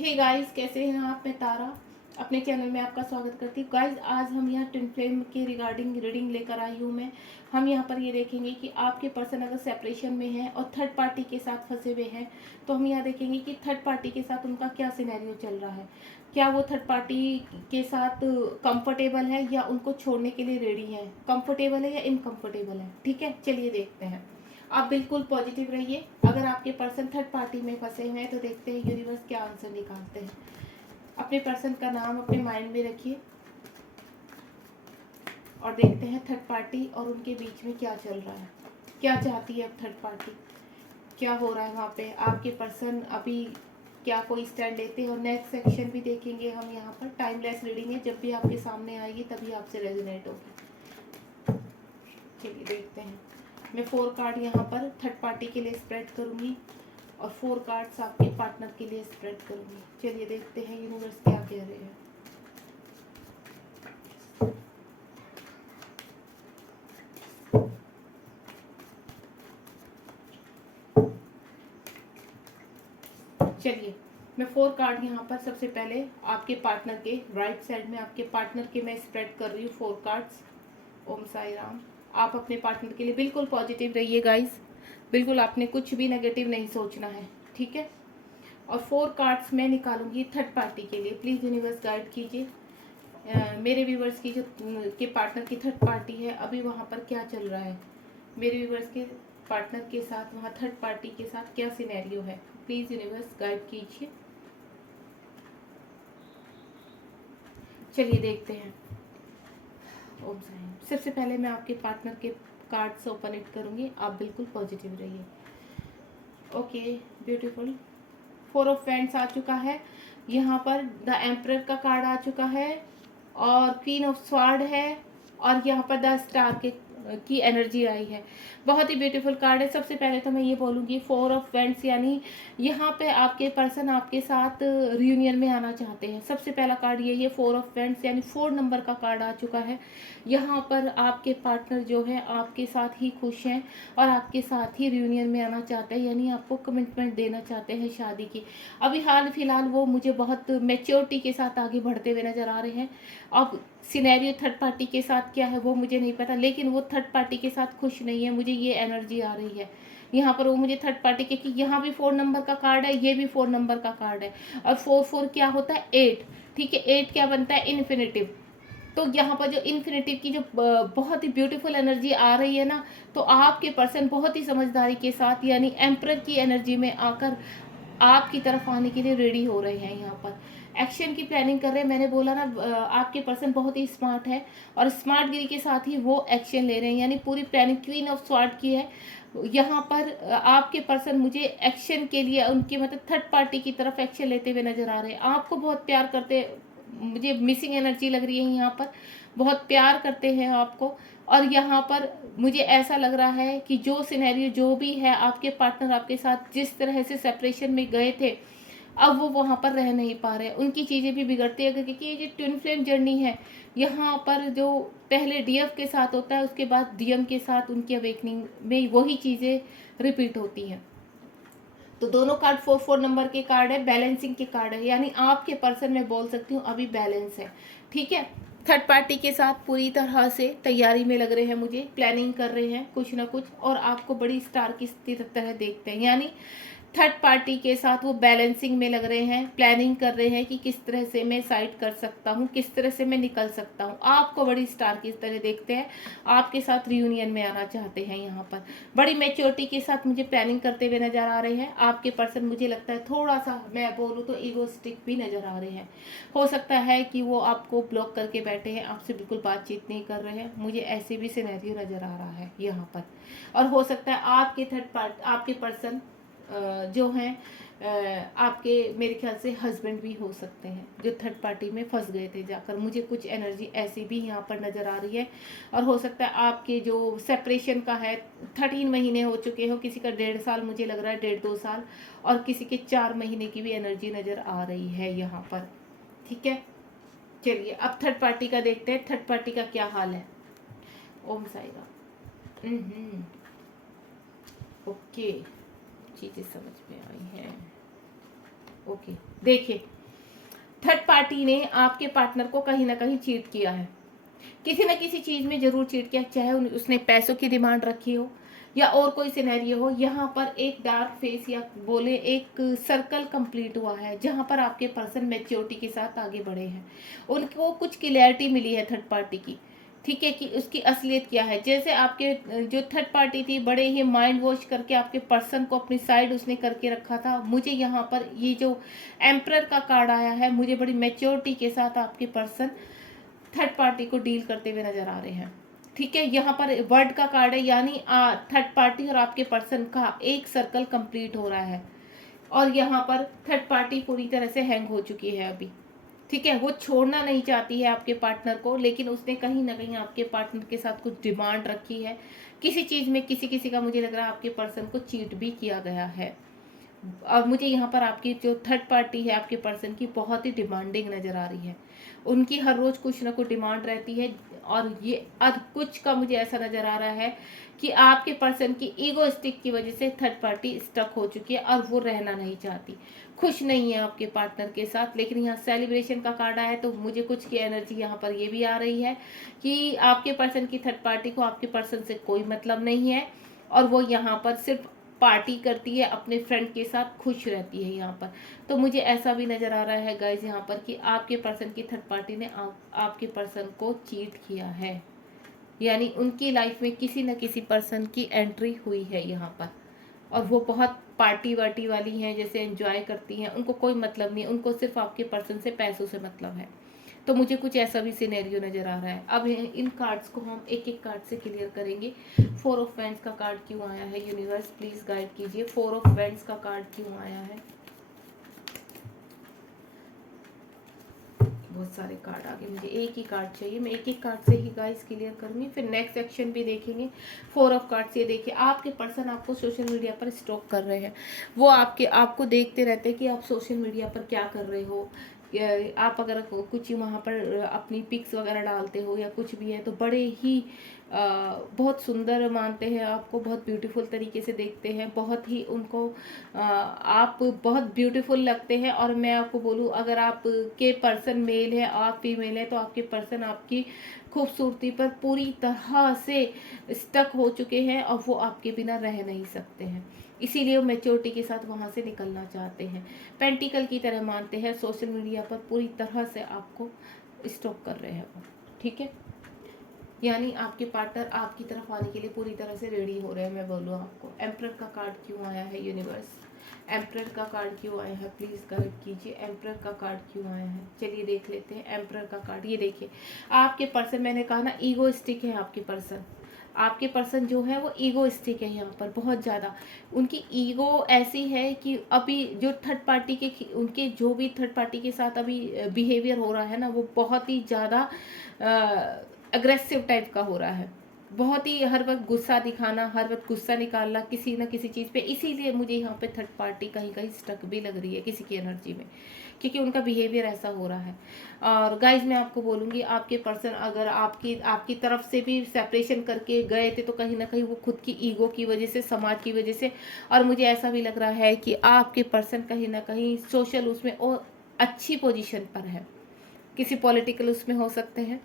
Hey guys, कैसे हैं आप? मैं तारा अपने चैनल में आपका स्वागत करती हूँ। गाइस, आज हम यहाँ ट्विन फ्लेम के रिगार्डिंग रीडिंग लेकर आई हूँ मैं। हम यहाँ पर ये देखेंगे कि आपके पर्सन अगर सेपरेशन में है और थर्ड पार्टी के साथ फंसे हुए हैं, तो हम यहाँ देखेंगे कि थर्ड पार्टी के साथ उनका क्या सिनेरियो चल रहा है। क्या वो थर्ड पार्टी के साथ कंफर्टेबल है या उनको छोड़ने के लिए रेडी है, कंफर्टेबल है या इनकम्फर्टेबल है। ठीक है, चलिए देखते हैं। आप बिल्कुल पॉजिटिव रहिए। अगर आपके पर्सन थर्ड पार्टी में फंसे हुए हैं तो देखते हैं यूनिवर्स क्या आंसर निकालते हैं। अपने पर्सन का नाम अपने माइंड में रखिए और देखते हैं थर्ड पार्टी और उनके बीच में क्या चल रहा है, क्या चाहती है अब थर्ड पार्टी, क्या हो रहा है वहाँ पे। आपके पर्सन अभी क्या कोई स्टैंड लेते हैं और नेक्स्ट सेक्शन भी देखेंगे हम। यहाँ पर टाइमलेस रीडिंग है, जब भी आपके सामने आएगी तभी आपसे रेजोनेट होगी। चलिए देखते हैं। मैं 4 कार्ड यहाँ पर थर्ड पार्टी के लिए स्प्रेड करूँगी और 4 कार्ड्स आपके पार्टनर के लिए स्प्रेड करूँगी। चलिए देखते हैं यूनिवर्स क्या कह रहे हैं। चलिए, मैं 4 कार्ड यहाँ पर सबसे पहले आपके पार्टनर के राइट साइड में आपके पार्टनर के मैं स्प्रेड कर रही हूँ 4 कार्ड्स। ओम साई राम। आप अपने पार्टनर के लिए बिल्कुल पॉजिटिव रहिए गाइस, बिल्कुल आपने कुछ भी नेगेटिव नहीं सोचना है, ठीक है। और 4 कार्ड्स मैं निकालूंगी थर्ड पार्टी के लिए। प्लीज़ यूनिवर्स गाइड कीजिए मेरे व्यूवर्स की जो के पार्टनर की थर्ड पार्टी है, अभी वहाँ पर क्या चल रहा है। मेरे व्यूवर्स के पार्टनर के साथ वहाँ थर्ड पार्टी के साथ क्या सिनेरियो है। प्लीज़ यूनिवर्स गाइड कीजिए। चलिए देखते हैं। ओम साईं। सबसे पहले मैं आपके पार्टनर के कार्ड्स ओपन इट करूँगी। आप बिल्कुल पॉजिटिव रहिए। Okay, beautiful. 4 ऑफ वैंड्स आ चुका है यहाँ पर। द एम्परर का कार्ड आ चुका है और क्वीन ऑफ स्वॉर्ड है और यहाँ पर द स्टार के की एनर्जी आई है। बहुत ही ब्यूटीफुल कार्ड है। सबसे पहले तो मैं ये बोलूँगी 4 ऑफ वैंड्स यानी यहाँ पे आपके पर्सन आपके साथ रियूनियन में आना चाहते हैं। सबसे पहला कार्ड यही है 4 ऑफ वैंड्स यानी 4 नंबर का कार्ड आ चुका है। यहाँ पर आपके पार्टनर जो है आपके साथ ही खुश हैं और आपके साथ ही रियूनियन में आना चाहते हैं, यानी आपको कमिटमेंट देना चाहते हैं शादी की। अभी हाल फिलहाल वो मुझे बहुत मेच्योरिटी के साथ आगे बढ़ते हुए नज़र आ रहे हैं। अब सिनेरियो थर्ड पार्टी के साथ क्या है वो मुझे नहीं पता, लेकिन वो थर्ड पार्टी के साथ खुश नहीं है, मुझे ये एनर्जी आ रही है यहाँ पर। वो मुझे थर्ड पार्टी के, कि यहाँ भी 4 नंबर का कार्ड है, ये भी 4 नंबर का कार्ड है और 4 क्या होता है 8, ठीक है। 8 क्या बनता है इन्फिनेटिव। तो यहाँ पर जो इन्फिनेटिव की जो बहुत ही ब्यूटीफुल एनर्जी आ रही है ना, तो आपके पर्सन बहुत ही समझदारी के साथ यानी एम्परर की एनर्जी में आकर आपकी तरफ आने के लिए रेडी हो रहे हैं। यहाँ पर एक्शन की प्लानिंग कर रहे हैं। मैंने बोला ना आपके पर्सन बहुत ही स्मार्ट है और स्मार्ट गिरी के साथ ही वो एक्शन ले रहे हैं, यानी पूरी प्लानिंग क्वीन ऑफ स्वॉर्ड की है। यहाँ पर आपके पर्सन मुझे एक्शन के लिए उनकी मतलब थर्ड पार्टी की तरफ एक्शन लेते हुए नजर आ रहे हैं। आपको बहुत प्यार करते, मुझे मिसिंग एनर्जी लग रही है यहाँ पर। बहुत प्यार करते हैं आपको और यहाँ पर मुझे ऐसा लग रहा है कि जो सिनेरियो जो भी है आपके पार्टनर आपके साथ जिस तरह से सेपरेशन में गए थे, अब वो वहाँ पर रह नहीं पा रहे, उनकी चीज़ें भी बिगड़ती है। क्योंकि ये जो ट्विन फ्लेम जर्नी है, यहाँ पर जो पहले डीएफ के साथ होता है उसके बाद डीएम के साथ उनकी अवेकनिंग में वही चीज़ें रिपीट होती हैं। तो दोनों कार्ड 4 नंबर के कार्ड है, बैलेंसिंग के कार्ड है, यानी आपके पर्सन में बोल सकती हूँ अभी बैलेंस है, ठीक है। थर्ड पार्टी के साथ पूरी तरह से तैयारी में लग रहे हैं, मुझे प्लानिंग कर रहे हैं कुछ ना कुछ, और आपको बड़ी स्टार की तरह देखते हैं। यानी थर्ड पार्टी के साथ वो बैलेंसिंग में लग रहे हैं, प्लानिंग कर रहे हैं कि किस तरह से मैं साइड कर सकता हूँ, किस तरह से मैं निकल सकता हूँ। आपको बड़ी स्टार की तरह देखते हैं, आपके साथ रियूनियन में आना चाहते हैं। यहाँ पर बड़ी मेच्योरिटी के साथ मुझे प्लानिंग करते हुए नजर आ रहे हैं। आपके पर्सन मुझे लगता है थोड़ा सा मैं बोलूँ तो ईगोस्टिक भी नजर आ रहे हैं। हो सकता है कि वो आपको ब्लॉक करके बैठे हैं, आपसे बिल्कुल बातचीत नहीं कर रहे हैं, मुझे ऐसे भी सिनेरियो नजर आ रहा है यहाँ पर। और हो सकता है आपके आपके पर्सन जो हैं आपके मेरे ख्याल से हस्बैंड भी हो सकते हैं, जो थर्ड पार्टी में फंस गए थे जाकर। मुझे कुछ एनर्जी ऐसी भी यहाँ पर नज़र आ रही है। और हो सकता है आपके जो सेपरेशन का है 13 महीने हो चुके हो, किसी का 1.5 साल, मुझे लग रहा है 1.5-2 साल, और किसी के 4 महीने की भी एनर्जी नज़र आ रही है यहाँ पर, ठीक है। चलिए अब थर्ड पार्टी का देखते हैं, थर्ड पार्टी का क्या हाल है। ओम साई राम। ओके, चीज़ें समझ में आई हैं। ओके, देखिए थर्ड पार्टी ने आपके पार्टनर को कहीं ना कहीं चीट किया है, किसी न किसी चीज़ में ज़रूर चीट किया, चाहे उसने पैसों की डिमांड रखी हो या और कोई सिनेरियो हो। यहाँ पर एक डार्क फेस या बोले एक सर्कल कंप्लीट हुआ है जहाँ पर आपके पर्सन मैच्योरिटी के साथ आगे बढ़े हैं, उनको कुछ क्लियरिटी मिली है थर्ड पार्टी की, ठीक है, कि उसकी असलियत क्या है। जैसे आपके जो थर्ड पार्टी थी बड़े ही माइंड वॉश करके आपके पर्सन को अपनी साइड उसने करके रखा था। मुझे यहाँ पर ये जो एम्परर का कार्ड आया है, मुझे बड़ी मैच्योरिटी के साथ आपके पर्सन थर्ड पार्टी को डील करते हुए नजर आ रहे हैं, ठीक है। यहाँ पर वर्ड का कार्ड है, यानी थर्ड पार्टी और आपके पर्सन का एक सर्कल कंप्लीट हो रहा है। और यहाँ पर थर्ड पार्टी पूरी तरह से हैंग हो चुकी है अभी, ठीक है। वो छोड़ना नहीं चाहती है आपके पार्टनर को, लेकिन उसने कहीं ना कहीं आपके पार्टनर के साथ कुछ डिमांड रखी है किसी चीज़ में। किसी किसी का मुझे लग रहा है आपके पर्सन को चीट भी किया गया है। और मुझे यहाँ पर आपकी जो थर्ड पार्टी है आपके पर्सन की बहुत ही डिमांडिंग नज़र आ रही है। उनकी हर रोज़ कुछ ना कुछ डिमांड रहती है, और ये कुछ का मुझे ऐसा नज़र आ रहा है कि आपके पर्सन की ईगोइस्टिक की वजह से थर्ड पार्टी स्टक हो चुकी है और वो रहना नहीं चाहती, खुश नहीं है आपके पार्टनर के साथ। लेकिन यहाँ सेलिब्रेशन का कार्ड आया है, तो मुझे कुछ की एनर्जी यहाँ पर ये भी आ रही है कि आपके पर्सन की थर्ड पार्टी को आपके पर्सन से कोई मतलब नहीं है, और वो यहाँ पर सिर्फ पार्टी करती है, अपने फ्रेंड के साथ खुश रहती है यहाँ पर। तो मुझे ऐसा भी नज़र आ रहा है गाइज यहाँ पर कि आपके पर्सन की थर्ड पार्टी ने आपके पर्सन को चीट किया है, यानी उनकी लाइफ में किसी न किसी पर्सन की एंट्री हुई है यहाँ पर। और वो बहुत पार्टी वार्टी वाली हैं, जैसे एंजॉय करती हैं, उनको कोई मतलब नहीं है, उनको सिर्फ आपके पर्सन से पैसों से मतलब है। तो मुझे कुछ ऐसा भी सिनेरियो नज़र आ रहा है। अब इन कार्ड्स को हम एक एक कार्ड से क्लियर करेंगे। 4 ऑफ वैंड्स का कार्ड क्यों आया है, यूनिवर्स प्लीज़ गाइड कीजिए। 4 ऑफ वैंड्स का कार्ड क्यों आया है, बहुत सारे कार्ड आ गए, मुझे एक ही कार्ड चाहिए, मैं एक एक कार्ड से ही गाइस क्लियर करूंगी, फिर नेक्स्ट सेक्शन भी देखेंगे। 4 ऑफ कार्ड्स, ये देखिए आपके पर्सन आपको सोशल मीडिया पर स्टॉक कर रहे हैं। वो आपको देखते रहते हैं कि आप सोशल मीडिया पर क्या कर रहे हो। आप अगर कुछ वहाँ पर अपनी पिक्स वगैरह डालते हो या कुछ भी है, तो बड़े ही बहुत सुंदर मानते हैं आपको, बहुत ब्यूटीफुल तरीके से देखते हैं, बहुत ही उनको आप बहुत ब्यूटीफुल लगते हैं। और मैं आपको बोलूँ, अगर आप के पर्सन मेल है, आप फीमेल है, तो आपके पर्सन आपकी खूबसूरती पर पूरी तरह से स्टक हो चुके हैं और वो आपके बिना रह नहीं सकते हैं, इसीलिए वो मैच्योरिटी के साथ वहाँ से निकलना चाहते हैं। पेंटिकल की तरह मानते हैं, सोशल मीडिया पर पूरी तरह से आपको स्टॉक कर रहे हैं वो, ठीक है। यानी आपके पार्टनर आपकी तरफ आने के लिए पूरी तरह से रेडी हो रहे हैं, मैं बोलूँ आपको। एम्परर का कार्ड क्यों आया है यूनिवर्स, एम्परर का कार्ड क्यों आया है, प्लीज़ गाइड कीजिए। एम्परर का कार्ड क्यों आया है, चलिए देख लेते हैं। एम्परर का कार्ड, ये देखिए आपके पर्सन, मैंने कहा ना ईगोइस्टिक है आपके पर्सन। आपके पर्सन जो है वो ईगोइस्टिक है यहाँ पर बहुत ज़्यादा। उनकी ईगो ऐसी है कि अभी जो थर्ड पार्टी के उनके जो भी थर्ड पार्टी के साथ अभी बिहेवियर हो रहा है ना, वो बहुत ही ज़्यादा अग्रेसिव टाइप का हो रहा है। बहुत ही हर वक्त गुस्सा दिखाना, हर वक्त गुस्सा निकालना किसी न किसी चीज़ पे। इसीलिए मुझे यहाँ पे थर्ड पार्टी कहीं कहीं स्टक भी लग रही है किसी की एनर्जी में, क्योंकि उनका बिहेवियर ऐसा हो रहा है। और गाइज मैं आपको बोलूँगी, आपके पर्सन अगर आपकी तरफ से भी सेपरेशन करके गए थे, तो कहीं ना कहीं वो खुद की ईगो की वजह से, समाज की वजह से। और मुझे ऐसा भी लग रहा है कि आपके पर्सन कहीं ना कहीं सोशल उसमें और अच्छी पोजीशन पर है, किसी पॉलिटिकल उसमें हो सकते हैं,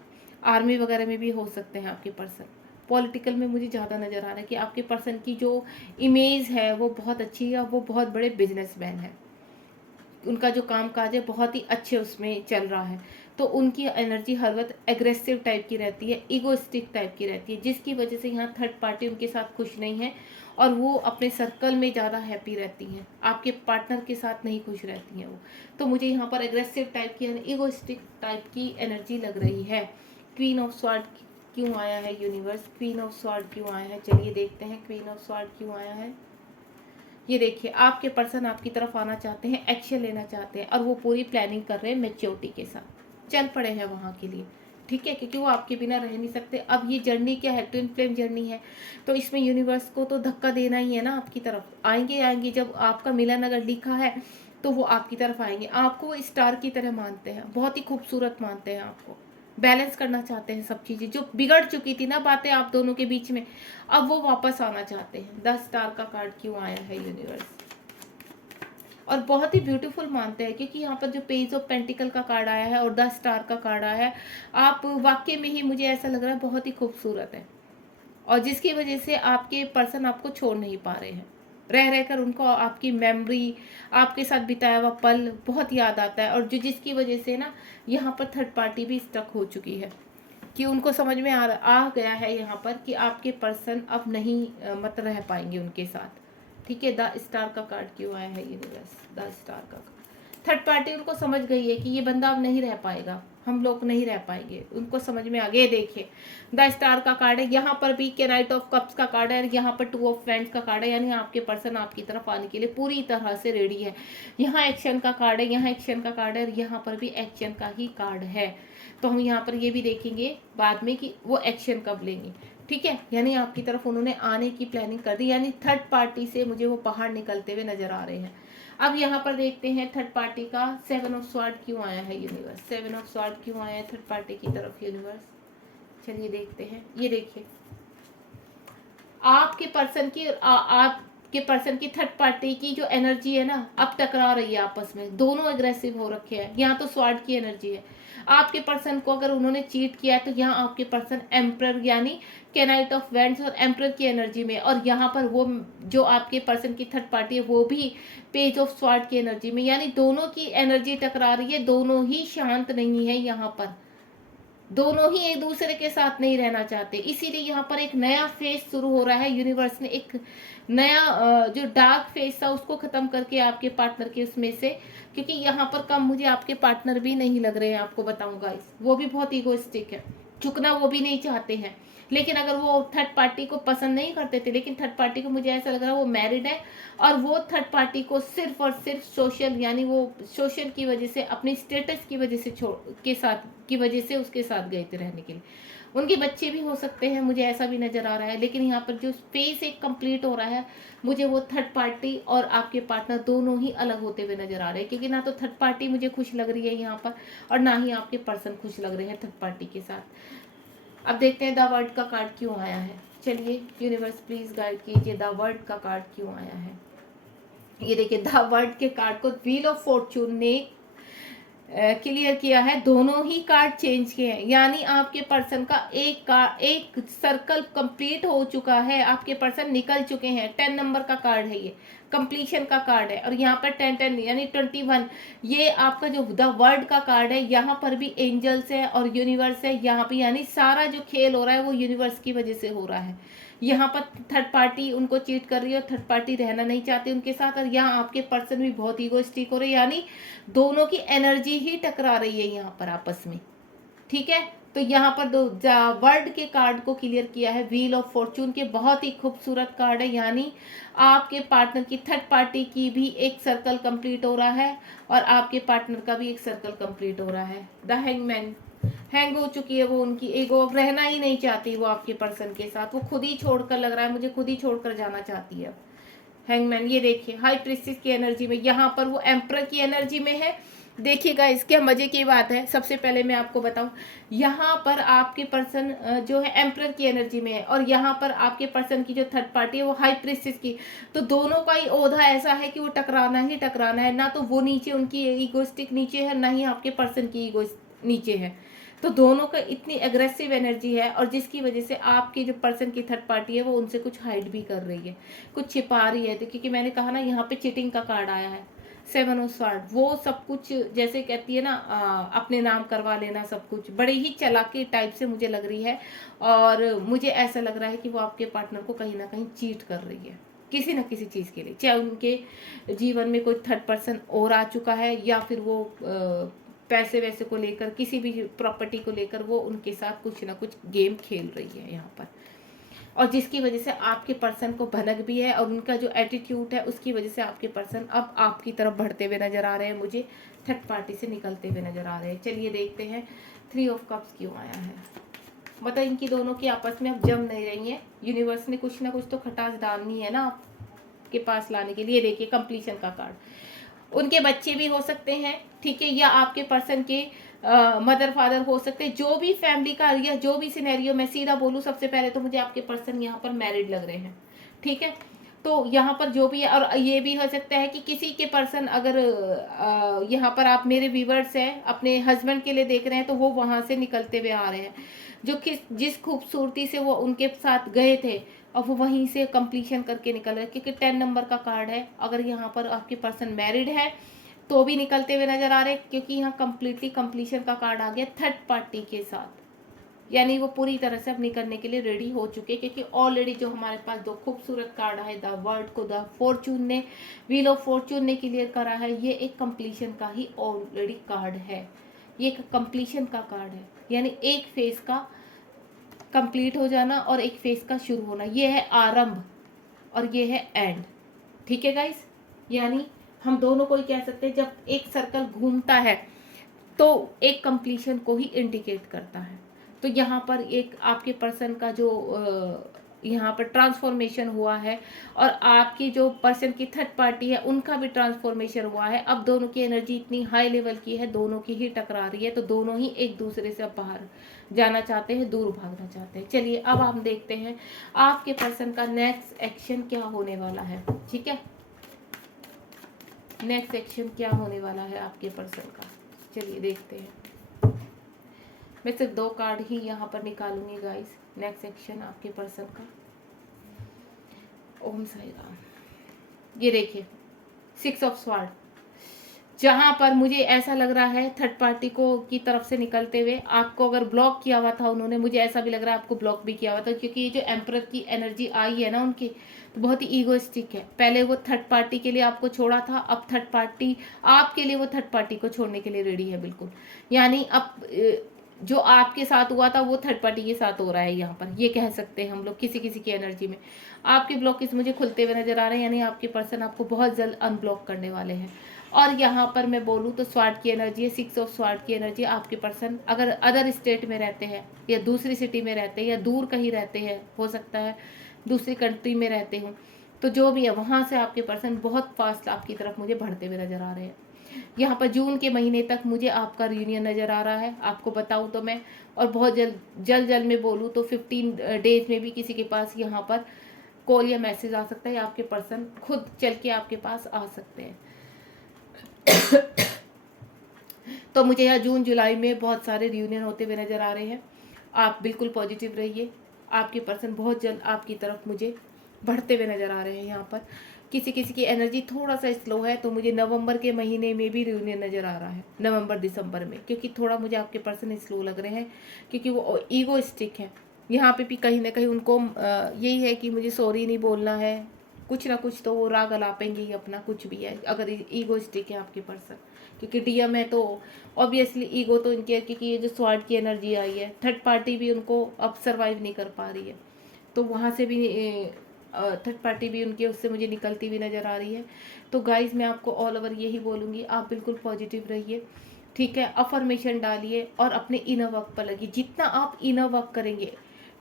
आर्मी वगैरह में भी हो सकते हैं आपके पर्सन। पॉलिटिकल में मुझे ज़्यादा नज़र आ रहा है कि आपके पर्सन की जो इमेज है वो बहुत अच्छी है, वो बहुत बड़े बिजनेसमैन है, उनका जो काम काज है बहुत ही अच्छे उसमें चल रहा है। तो उनकी एनर्जी हर वक्त एग्रेसिव टाइप की रहती है, ईगोइस्टिक टाइप की रहती है, जिसकी वजह से यहाँ थर्ड पार्टी उनके साथ खुश नहीं है और वो अपने सर्कल में ज़्यादा हैप्पी रहती हैं, आपके पार्टनर के साथ नहीं खुश रहती हैं वो। तो मुझे यहाँ पर एग्रेसिव टाइप की, ईगोइस्टिक टाइप की एनर्जी लग रही है। क्वीन ऑफ स्वॉर्ड क्यों आया है यूनिवर्स, क्वीन ऑफ स्वॉर्ड क्यों आया है, चलिए देखते हैं क्वीन ऑफ स्वॉर्ड क्यों आया है। ये देखिए आपके पर्सन आपकी तरफ आना चाहते हैं, एक्शन लेना चाहते हैं, और वो पूरी प्लानिंग कर रहे हैं, मैच्योरिटी के साथ चल पड़े हैं वहाँ के लिए, ठीक है, क्योंकि वो आपके बिना रह नहीं सकते। अब ये जर्नी क्या है, ट्विन फ्लेम जर्नी है, तो इसमें यूनिवर्स को तो धक्का देना ही है ना, आपकी तरफ आएंगे। जब आपका मिलन अगर लिखा है तो वो आपकी तरफ आएंगे। आपको वो स्टार की तरह मानते हैं, बहुत ही खूबसूरत मानते हैं आपको, बैलेंस करना चाहते हैं सब चीज़ें। जो बिगड़ चुकी थी ना बातें आप दोनों के बीच में, अब वो वापस आना चाहते हैं। 10 स्टार का कार्ड क्यों आया है यूनिवर्स, और बहुत ही ब्यूटीफुल मानते हैं, क्योंकि यहाँ पर जो पेज ऑफ पेंटिकल का कार्ड आया है और 10 स्टार का कार्ड आया है, आप वाकई में ही मुझे ऐसा लग रहा है बहुत ही खूबसूरत है, और जिसकी वजह से आपके पर्सन आपको छोड़ नहीं पा रहे हैं। रह रहकर उनको आपकी मेमोरी, आपके साथ बिताया हुआ पल बहुत याद आता है, और जो जिसकी वजह से ना यहाँ पर थर्ड पार्टी भी स्टक हो चुकी है, कि उनको समझ में आ गया है यहाँ पर कि आपके पर्सन अब नहीं मत रह पाएंगे उनके साथ। ठीक है, द स्टार का कार्ड क्यों आया है यूनिवर्स? द स्टार का थर्ड पार्टी उनको समझ गई है कि ये बंदा अब नहीं रह पाएगा, हम लोग नहीं रह पाएंगे, उनको समझ में आ गया। देखिए द स्टार का कार्ड है, यहाँ पर भी के नाइट ऑफ कप्स का कार्ड है, यहाँ पर 2 ऑफ वैंड्स का कार्ड है, यानी आपके पर्सन आपकी तरफ आने के लिए पूरी तरह से रेडी है। यहाँ एक्शन का कार्ड है, यहाँ एक्शन का कार्ड है, और यहाँ पर भी एक्शन का ही कार्ड है। तो हम यहाँ पर ये भी देखेंगे बाद में कि वो एक्शन कब लेंगे। ठीक है, यानी आपकी तरफ उन्होंने आने की प्लानिंग कर दी, यानी थर्ड पार्टी से मुझे वो बाहर निकलते हुए नजर आ रहे हैं। अब यहाँ पर देखते हैं थर्ड पार्टी का 7 ऑफ स्वॉर्ड क्यों आया है यूनिवर्स? 7 ऑफ स्वॉर्ड क्यों आया है थर्ड पार्टी की तरफ यूनिवर्स? चलिए देखते हैं। ये देखिए आपके पर्सन की आपके पर्सन की थर्ड पार्टी की जो एनर्जी है ना, अब टकरा रही है आपस में, दोनों एग्रेसिव हो रखे हैं। यहाँ तो स्वॉर्ड की एनर्जी है, आपके पर्सन को अगर उन्होंने चीट किया है तो यहाँ आपके पर्सन एम्परर यानी कैनाइट ऑफ वैंड्स और एम्परर की एनर्जी में, और यहाँ पर वो जो आपके पर्सन की थर्ड पार्टी है वो भी पेज ऑफ स्वॉर्ड की एनर्जी में, यानी दोनों की एनर्जी टकरा रही है, दोनों ही शांत नहीं है यहाँ पर, दोनों ही एक दूसरे के साथ नहीं रहना चाहते। इसीलिए यहाँ पर एक नया फेज शुरू हो रहा है। यूनिवर्स ने एक नया जो डार्क फेज था उसको खत्म करके आपके पार्टनर के उसमें से, क्योंकि यहाँ पर कम मुझे आपके पार्टनर भी नहीं लग रहे हैं, आपको बताऊंगा इस, वो भी बहुत ईगोइस्टिक है, झुकना वो भी नहीं चाहते हैं। लेकिन अगर वो थर्ड पार्टी को पसंद नहीं करते थे, लेकिन थर्ड पार्टी को मुझे ऐसा लग रहा है वो मैरिड है, और वो थर्ड पार्टी को सिर्फ और सिर्फ सोशल, यानी वो सोशल की वजह से, अपनी स्टेटस की वजह से की वजह से उसके साथ गए थे रहने के लिए। उनके बच्चे भी हो सकते हैं, मुझे ऐसा भी नजर आ रहा है। लेकिन यहाँ पर जो स्पेस एक कंप्लीट हो रहा है, मुझे वो थर्ड पार्टी और आपके पार्टनर दोनों ही अलग होते हुए नजर आ रहे हैं, क्योंकि ना तो थर्ड पार्टी मुझे खुश लग रही है यहाँ पर, और ना ही आपके पर्सन खुश लग रहे हैं थर्ड पार्टी के साथ। अब देखते हैं द वर्ल्ड का कार्ड क्यों आया है। चलिए यूनिवर्स प्लीज गाइड कीजिए, द वर्ल्ड का कार्ड क्यों आया है। ये देखिए द वर्ल्ड के कार्ड को व्हील ऑफ फॉर्चून ने क्लियर किया है, दोनों ही कार्ड चेंज किए हैं, यानी आपके पर्सन का एक सर्कल कंप्लीट हो चुका है, आपके पर्सन निकल चुके हैं। 10 नंबर का कार्ड है, ये कंप्लीशन का कार्ड है, और यहाँ पर 10 यानी 21 ये आपका जो द वर्ल्ड का कार्ड है, यहाँ पर भी एंजल्स है और यूनिवर्स है यहाँ पे, यानी सारा जो खेल हो रहा है वो यूनिवर्स की वजह से हो रहा है। यहाँ पर थर्ड पार्टी उनको चीट कर रही है और थर्ड पार्टी रहना नहीं चाहती उनके साथ, और यहाँ आपके पर्सन भी बहुत ईगोइस्टिक हो रहे हैं, यानी दोनों की एनर्जी ही टकरा रही है यहाँ पर आपस में। ठीक है, तो यहाँ पर दो वर्ल्ड के कार्ड को क्लियर किया है, व्हील ऑफ फॉर्चून के, बहुत ही खूबसूरत कार्ड है, यानी आपके पार्टनर की थर्ड पार्टी की भी एक सर्कल कंप्लीट हो रहा है और आपके पार्टनर का भी एक सर्कल कंप्लीट हो रहा है। द हैंगमैन, हैंग हो चुकी है वो, उनकी ईगो अब रहना ही नहीं चाहती वो आपके पर्सन के साथ, वो खुद ही छोड़कर, लग रहा है मुझे खुद ही छोड़कर जाना चाहती है हैंगमैन। ये देखिए हाई प्रिस्टिस की एनर्जी में, यहाँ पर वो एम्परर की एनर्जी में है। देखिएगा इसके मजे की बात है, सबसे पहले मैं आपको बताऊं, यहाँ पर आपके पर्सन जो है एम्परर की एनर्जी में है, और यहाँ पर आपके पर्सन की जो थर्ड पार्टी है वो हाई प्रिस्टिस की, तो दोनों का ही ओधा ऐसा है कि वो टकराना ही टकराना है, ना तो वो नीचे, उनकी ईगोइस्टिक नीचे है, ना ही आपके पर्सन की ईगो नीचे है, तो दोनों का इतनी एग्रेसिव एनर्जी है, और जिसकी वजह से आपकी जो पर्सन की थर्ड पार्टी है वो उनसे कुछ हाइड भी कर रही है, कुछ छिपा रही है। तो क्योंकि मैंने कहा ना यहाँ पे चीटिंग का कार्ड आया है, 7 ऑफ स्वॉर्ड, वो सब कुछ जैसे कहती है ना अपने नाम करवा लेना, सब कुछ बड़े ही चालाकी टाइप से मुझे लग रही है, और मुझे ऐसा लग रहा है कि वो आपके पार्टनर को कहीं ना कहीं चीट कर रही है किसी न किसी चीज़ के लिए, चाहे उनके जीवन में कोई थर्ड पर्सन और आ चुका है, या फिर वो पैसे वैसे को लेकर, किसी भी प्रॉपर्टी को लेकर वो उनके साथ कुछ ना कुछ गेम खेल रही है यहाँ पर, और जिसकी वजह से आपके पर्सन को भनक भी है, और उनका जो एटीट्यूड है उसकी वजह से आपके पर्सन अब आपकी तरफ बढ़ते हुए नजर आ रहे हैं, मुझे थर्ड पार्टी से निकलते हुए नजर आ रहे हैं। चलिए देखते हैं 3 ऑफ कप्स क्यों आया है। मतलब इनकी दोनों की आपस में अब जम नहीं रही है, यूनिवर्स ने कुछ ना कुछ तो खटास डालनी है ना आपके पास लाने के लिए। देखिए कंप्लीशन का कार्ड, उनके बच्चे भी हो सकते हैं, ठीक है, या आपके पर्सन के मदर फादर हो सकते हैं, जो भी फैमिली का या जो भी सिनेरियो, मैं सीधा बोलूँ सबसे पहले तो मुझे आपके पर्सन यहाँ पर मैरिड लग रहे हैं। ठीक है, तो यहाँ पर जो भी है, और ये भी हो सकता है कि किसी के पर्सन अगर यहाँ पर आप मेरे व्यूवर्स हैं अपने हस्बैंड के लिए देख रहे हैं, तो वो वहाँ से निकलते हुए आ रहे हैं, जो जिस खूबसूरती से वो उनके साथ गए थे और वो वहीं से कंप्लीशन करके निकल रहे हैं, क्योंकि 10 नंबर का कार्ड है। अगर यहाँ पर आपके पर्सन मैरिड है तो भी निकलते हुए नजर आ रहे हैं, क्योंकि यहाँ कंप्लीटली कंप्लीशन का कार्ड आ गया थर्ड पार्टी के साथ, यानी वो पूरी तरह से अब निकलने के लिए रेडी हो चुके, क्योंकि ऑलरेडी जो हमारे पास दो खूबसूरत कार्ड है, द वर्ल्ड को द फॉर्चून ने, व्हील ऑफ फॉर्चून ने क्लियर करा है, ये एक कंप्लीशन का ही ऑलरेडी कार्ड है, ये एक कंप्लीशन का कार्ड है, यानी एक फेज का कंप्लीट हो जाना और एक फेज का शुरू होना, ये है आरंभ और ये है एंड। ठीक है गाइस, यानी हम दोनों को ही कह सकते हैं, जब एक सर्कल घूमता है तो एक कंप्लीशन को ही इंडिकेट करता है। तो यहाँ पर एक आपके पर्सन का जो यहाँ पर ट्रांसफॉर्मेशन हुआ है, और आपकी जो पर्सन की थर्ड पार्टी है उनका भी ट्रांसफॉर्मेशन हुआ है। अब दोनों की एनर्जी इतनी हाई लेवल की है, दोनों की ही टकरा रही है, तो दोनों ही एक दूसरे से बाहर जाना चाहते हैं, दूर भागना चाहते हैं। चलिए अब हम देखते हैं आपके पर्सन का नेक्स्ट एक्शन क्या होने वाला है। ठीक है, नेक्स्ट एक्शन क्या होने वाला है आपके पर्सन का, चलिए देखते हैं। मैं सिर्फ 2 कार्ड ही यहाँ पर निकालूंगी गाइस, नेक्स्ट एक्शन आपके पर्सन का। ओम साई राम। ये देखिए 6 ऑफ स्वॉर्ड, जहां पर मुझे ऐसा लग रहा है थर्ड पार्टी को की तरफ से निकलते हुए आपको अगर ब्लॉक किया हुआ था उन्होंने, मुझे ऐसा भी लग रहा है आपको ब्लॉक भी किया हुआ था, क्योंकि ये जो एम्परर की एनर्जी आई है ना उनकी, तो बहुत ही ईगोइस्टिक है। पहले वो थर्ड पार्टी के लिए आपको छोड़ा था, अब थर्ड पार्टी आपके लिए, वो थर्ड पार्टी को छोड़ने के लिए रेडी है बिल्कुल। यानी अब जो आपके साथ हुआ था वो थर्ड पार्टी के साथ हो रहा है यहाँ पर, ये कह सकते हैं हम लोग किसी किसी की एनर्जी में। आपके ब्लॉकेज मुझे खुलते हुए नजर आ रहे हैं, यानी आपके पर्सन आपको बहुत जल्द अनब्लॉक करने वाले हैं। और यहाँ पर मैं बोलूँ तो स्वार्ड की एनर्जी है, 6 ऑफ स्वार्ड की एनर्जी। आपके पर्सन अगर अदर स्टेट में रहते हैं या दूसरी सिटी में रहते हैं या दूर कहीं रहते हैं, हो सकता है दूसरी कंट्री में रहते हों, तो जो भी है वहाँ से आपके पर्सन बहुत फास्ट आपकी तरफ मुझे बढ़ते हुए नजर आ रहे हैं। यहाँ पर जून के महीने तक मुझे आपका रियूनियन नज़र आ रहा है, आपको बताऊँ तो मैं, और बहुत जल्द में बोलूँ तो 15 डेज में भी किसी के पास यहाँ पर कॉल या मैसेज आ सकता है, या आपके पर्सन खुद चल के आपके पास आ सकते हैं। तो मुझे यहाँ जून जुलाई में बहुत सारे रियूनियन होते हुए नज़र आ रहे हैं। आप बिल्कुल पॉजिटिव रहिए, आपके पर्सन बहुत जल्द आपकी तरफ मुझे बढ़ते हुए नज़र आ रहे हैं। यहाँ पर किसी किसी की एनर्जी थोड़ा सा स्लो है, तो मुझे नवंबर के महीने में भी रियूनियन नज़र आ रहा है, नवंबर दिसंबर में, क्योंकि थोड़ा मुझे आपके पर्सन स्लो लग रहे हैं, क्योंकि वो ईगोइस्टिक है। यहाँ पे भी कहीं ना कहीं उनको यही है कि मुझे सॉरी नहीं बोलना है, कुछ ना कुछ तो वो राग अलापेंगे ही अपना, कुछ भी है अगर ईगोइस्टिक है आपके पर्सन, क्योंकि डीएम है तो ऑब्वियसली ईगो तो इनकी है, क्योंकि ये जो स्वार्ड की एनर्जी आई है, थर्ड पार्टी भी उनको अब सर्वाइव नहीं कर पा रही है, तो वहाँ से भी थर्ड पार्टी भी उनकी उससे मुझे निकलती हुई नज़र आ रही है। तो गाइज मैं आपको ऑल ओवर यही बोलूँगी, आप बिल्कुल पॉजिटिव रहिए, ठीक है, अफर्मेशन डालिए और अपने इनर वर्क पर लगिए। जितना आप इनर वर्क करेंगे,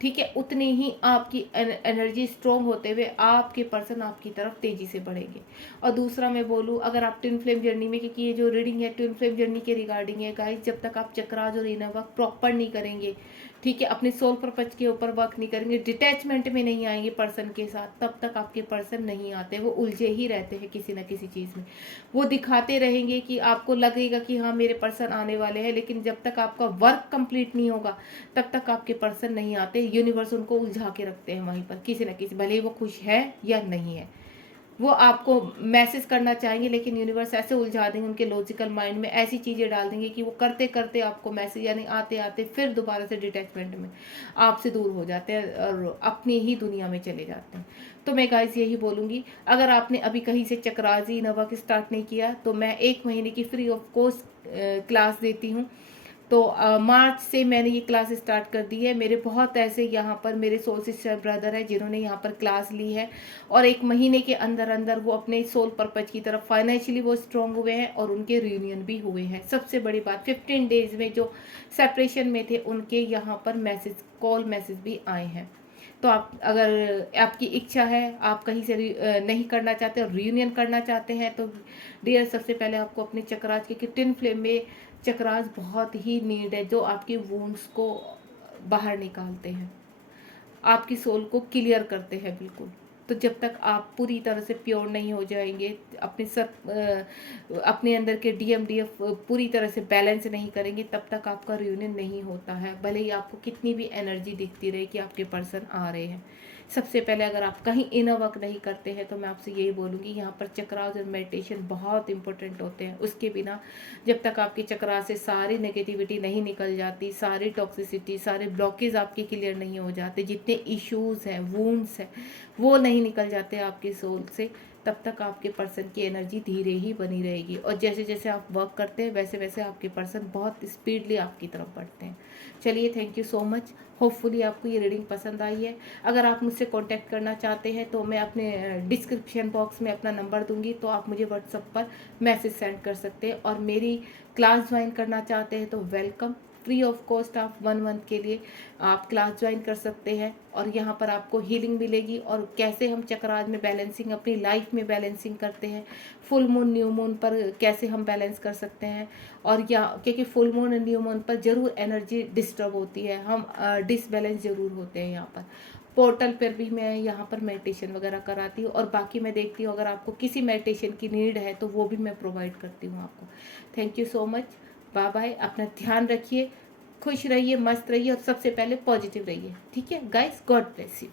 ठीक है, उतनी ही आपकी एनर्जी स्ट्रॉन्ग होते हुए आपके पर्सन आपकी तरफ तेज़ी से बढ़ेंगे। और दूसरा मैं बोलूँ, अगर आप ट्विन फ्लेम जर्नी में, क्योंकि ये जो रीडिंग है ट्विन फ्लेम जर्नी के रिगार्डिंग है गाइस, जब तक आप चक्राज और इनर वर्क प्रॉपर नहीं करेंगे, ठीक है, अपने सोल पर्पज के ऊपर वर्क नहीं करेंगे, डिटैचमेंट में नहीं आएंगे पर्सन के साथ, तब तक आपके पर्सन नहीं आते, वो उलझे ही रहते हैं किसी ना किसी चीज़ में। वो दिखाते रहेंगे कि आपको लगेगा कि हाँ मेरे पर्सन आने वाले हैं, लेकिन जब तक आपका वर्क कंप्लीट नहीं होगा तब तक आपके पर्सन नहीं आते। यूनिवर्स उनको उलझा के रखते हैं वहीं पर किसी ना किसी, भले ही वो खुश है या नहीं है, वो आपको मैसेज करना चाहेंगे, लेकिन यूनिवर्स ऐसे उलझा देंगे, उनके लॉजिकल माइंड में ऐसी चीज़ें डाल देंगे कि वो करते करते आपको मैसेज, यानी आते आते फिर दोबारा से डिटैचमेंट में आपसे दूर हो जाते हैं और अपनी ही दुनिया में चले जाते हैं। तो मैं गाइस यही बोलूँगी, अगर आपने अभी कहीं से चक्राजी नवर्क स्टार्ट नहीं किया तो मैं 1 महीने की फ्री ऑफ कॉस्ट क्लास देती हूँ। तो मार्च से मैंने ये क्लास स्टार्ट कर दी है। मेरे बहुत ऐसे यहाँ पर मेरे सोल सिस्टर ब्रदर हैं जिन्होंने यहाँ पर क्लास ली है, और 1 महीने के अंदर अंदर वो अपने सोल पर्पज की तरफ फाइनेंशियली वो स्ट्रॉन्ग हुए हैं और उनके रियूनियन भी हुए हैं। सबसे बड़ी बात, 15 डेज में जो सेपरेशन में थे उनके यहाँ पर मैसेज, कॉल मैसेज भी आए हैं। तो आप, अगर आपकी इच्छा है, आप कहीं से नहीं करना चाहते और रियूनियन करना चाहते हैं, तो डियर सबसे पहले आपको अपने चक्राज के ट्विन फ्लेम में चक्रास बहुत ही नीड है, जो आपकी वुंड्स को बाहर निकालते हैं, आपकी सोल को क्लियर करते हैं बिल्कुल। तो जब तक आप पूरी तरह से प्योर नहीं हो जाएंगे, अपने अंदर के DMDF पूरी तरह से बैलेंस नहीं करेंगे, तब तक आपका रियूनियन नहीं होता है, भले ही आपको कितनी भी एनर्जी दिखती रहे कि आपके पर्सन आ रहे हैं। सबसे पहले अगर आप कहीं इनर वर्क नहीं करते हैं तो मैं आपसे यही बोलूँगी, यहाँ पर चक्रास और मेडिटेशन बहुत इंपॉर्टेंट होते हैं। उसके बिना जब तक आपके चक्रास से सारी नेगेटिविटी नहीं निकल जाती, सारी टॉक्सिसिटी, सारे ब्लॉकेज आपके क्लियर नहीं हो जाते, जितने इश्यूज़ हैं, वुंड्स हैं, वो नहीं निकल जाते आपकी सोल से, तब तक आपके पर्सन की एनर्जी धीरे ही बनी रहेगी। और जैसे जैसे आप वर्क करते हैं वैसे वैसे आपके पर्सन बहुत स्पीडली आपकी तरफ बढ़ते हैं। चलिए, thank you so much. Hopefully आपको ये रीडिंग पसंद आई है। अगर आप मुझसे कांटेक्ट करना चाहते हैं तो मैं अपने डिस्क्रिप्शन बॉक्स में अपना नंबर दूंगी, तो आप मुझे व्हाट्सएप पर मैसेज सेंड कर सकते हैं। और मेरी क्लास ज्वाइन करना चाहते हैं तो वेलकम, फ्री ऑफ कॉस्ट आप 1 मंथ के लिए आप क्लास ज्वाइन कर सकते हैं। और यहाँ पर आपको हीलिंग मिलेगी, और कैसे हम चक्रास में बैलेंसिंग अपनी लाइफ में बैलेंसिंग करते हैं, फुल मून न्यू मून पर कैसे हम बैलेंस कर सकते हैं। और या क्योंकि फुल मून न्यू मून पर ज़रूर एनर्जी डिस्टर्ब होती है, हम डिसबैलेंस ज़रूर होते हैं। यहाँ पर पोर्टल पर भी मैं यहाँ पर मेडिटेशन वगैरह कराती हूँ, और बाकी मैं देखती हूँ अगर आपको किसी मेडिटेशन की नीड है तो वो भी मैं प्रोवाइड करती हूँ आपको। Thank you so much. Bye bye. अपना ध्यान रखिए, खुश रहिए, मस्त रहिए, और सबसे पहले पॉजिटिव रहिए। ठीक है गाइस, गॉड ब्लेस यू।